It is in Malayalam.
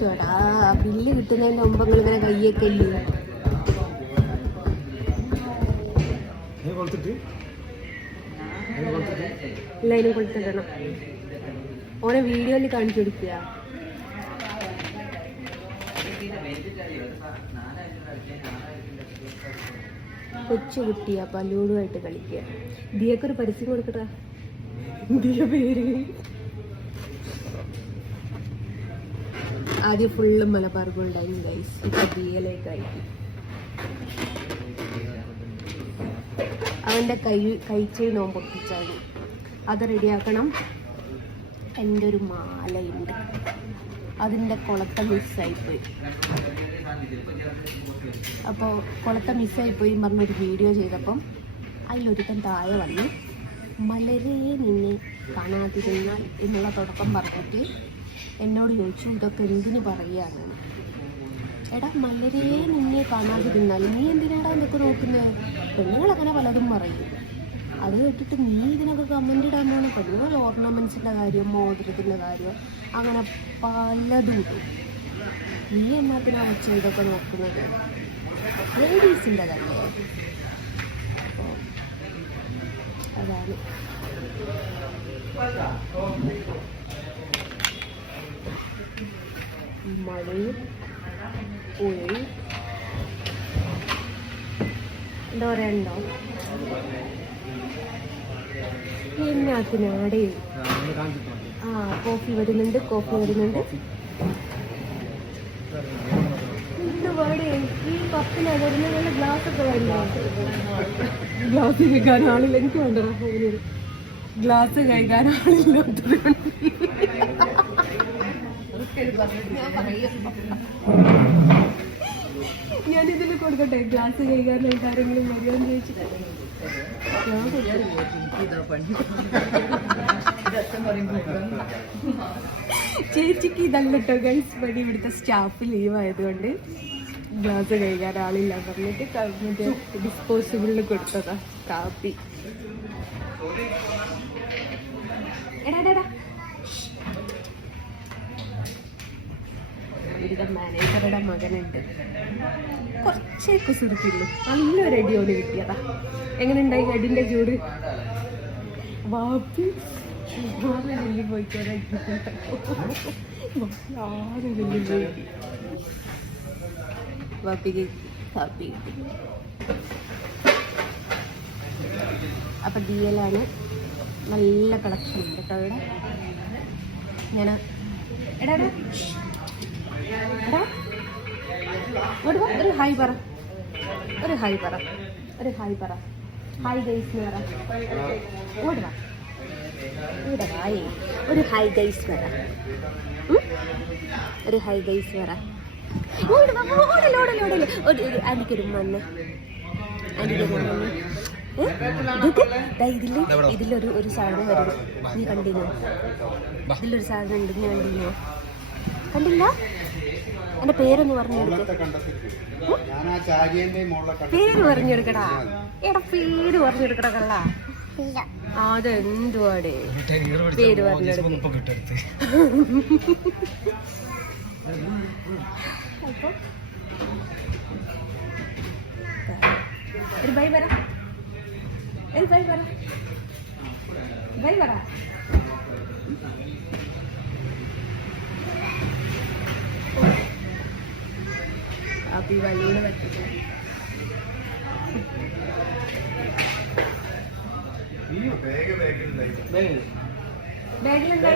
ഷോടാ ബില്ല് കിട്ടുന്നതിന്റെ മുമ്പ് ഇങ്ങനെ കയ്യൊക്കെ ഇല്ലേ എല്ലാവരും കൊടുത്തിടണം. ഓനെ വീഡിയോയിൽ കാണിച്ചു കൊടുക്കുക. കൊച്ചു കുട്ടിയാ പലൂടുമായിട്ട് കളിക്കുക. ദിയക്കൊരു പരസ്യം കൊടുക്കട്ടെ. ദിയ പേര് ആദ്യം ഫുള്ള് മലബാർ ഗോൾഡായിരുന്നു ഗൈസ്. ഇപ്പൊ ദിയയിലേക്കായി. അവൻ്റെ കൈച്ചെയിൻ ഓൻ പൊട്ടിച്ചാണ്. അത് റെഡിയാക്കണം. എൻ്റെ ഒരു മാലയുണ്ട്, അതിൻ്റെ കുളത്ത മിസ്സായിപ്പോയി. അപ്പോൾ കുളത്ത മിസ്സായിപ്പോയി പറഞ്ഞൊരു വീഡിയോ ചെയ്തപ്പം അതിലൊരുത്തൻ താഴെ വന്ന് മലരെ നിന്നെ കാണാതിരുന്നാൽ എന്നുള്ള തുടക്കം പറഞ്ഞിട്ട് എന്നോട് ചോദിച്ചു ഇതൊക്കെ എന്തിനു പറയുകയാണ്. എടാ മലരെ നിന്നെ കാണാതിരുന്നാൽ നീ എന്തിനാടാ ഇതൊക്കെ നോക്കുന്നത്? പെണ്ണുങ്ങളങ്ങനെ പലതും പറയും. അത് കേട്ടിട്ട് നീ ഇതിനൊക്കെ കമൻ്റ് ഇടാൻ പോകണം. പെണ്ണുങ്ങൾ ഓർണമെൻറ്റ്സിൻ്റെ കാര്യം, മോതിരത്തിൻ്റെ കാര്യം, അങ്ങനെ പലതും ഇടും. നീ എന്നാത്തിനാ വെച്ച ഇതൊക്കെ നോക്കുന്നത്? ലേഡീസിൻ്റെ കാര്യം. അപ്പോൾ അതാണ് മഴയും പുഴയും എന്താ പറയണ്ടോ എന്നാത്തിനാടേ. കോഫി വരുന്നുണ്ട്. ഈ പപ്പിനാ വരുന്ന നല്ല ഗ്ലാസ്സൊക്കെ വേണ്ട. ഗ്ലാസ് കഴിക്കാൻ ആളില്ല. എനിക്ക് വേണ്ട ഗ്ലാസ് കഴിക്കാൻ ആളില്ല. ഞാനിതിൽ കൊടുക്കട്ടെ. ഗ്ലാസ് കഴിക്കാനായിട്ട് ആരെങ്കിലും മര്യാദ ചോദിച്ചിട്ട് ചേച്ചിക്ക് ഇതല്ല കേട്ടോ ഗൈസ് പണി. ഇവിടുത്തെ സ്റ്റാഫ് ലീവ് ആയതുകൊണ്ട് ഗ്ലാസ് കഴിക്കാൻ ആളില്ല പറഞ്ഞിട്ട് മറ്റേ ഡിസ്പോസിബിളിൽ കൊടുത്തതാ കാപ്പി. എടാ ഇവിടുത്തെ മാനേജറുടെ മകനുണ്ട്. കുറച്ചേ കുസൃതിയുള്ളൂ. നല്ലൊരു അടിയോട് കിട്ടിയതാ. എങ്ങനെ ഉണ്ടായി അടിന്റെ ചൂട്? വാപ്പി ആരും പോയിക്കോട്ടെ. വാപ്പിക്ക് കാപ്പി കിട്ടി. അപ്പൊ ദിയലാണ് നല്ല കളക്ഷൻ ഉണ്ട് കേട്ടോ ഇവിടെ. ഞാൻ എടാ ഒരു ഹായ് പറ. ഹായ് ഗൈസ് പറ. ഓടുവാ ഇവിടെ വായേ. ഒരു ഹായ് ഗൈസ് പറ. എനിക്കൊരു മണ്ണ്. ഇതിലൊരു സാധനം വരും. നീ കണ്ടില്ലോ? ഇതിലൊരു സാധനം ഉണ്ട്. നീ കണ്ടില്ല? എന്റെ പേരൊന്ന് പറഞ്ഞെടുക്ക. പേര് പറഞ്ഞെടുക്കടാ. എടാ പേര് പറഞ്ഞെടുക്കടാ കള്ള. അതെന്തുവാടേ പേര് പറഞ്ഞെടുക്ക. ഒരു ബൈ പറ. അപ്പൊ ഈ വഴിയുടെ വെച്ചിട്ട് ബാഗിലെന്താ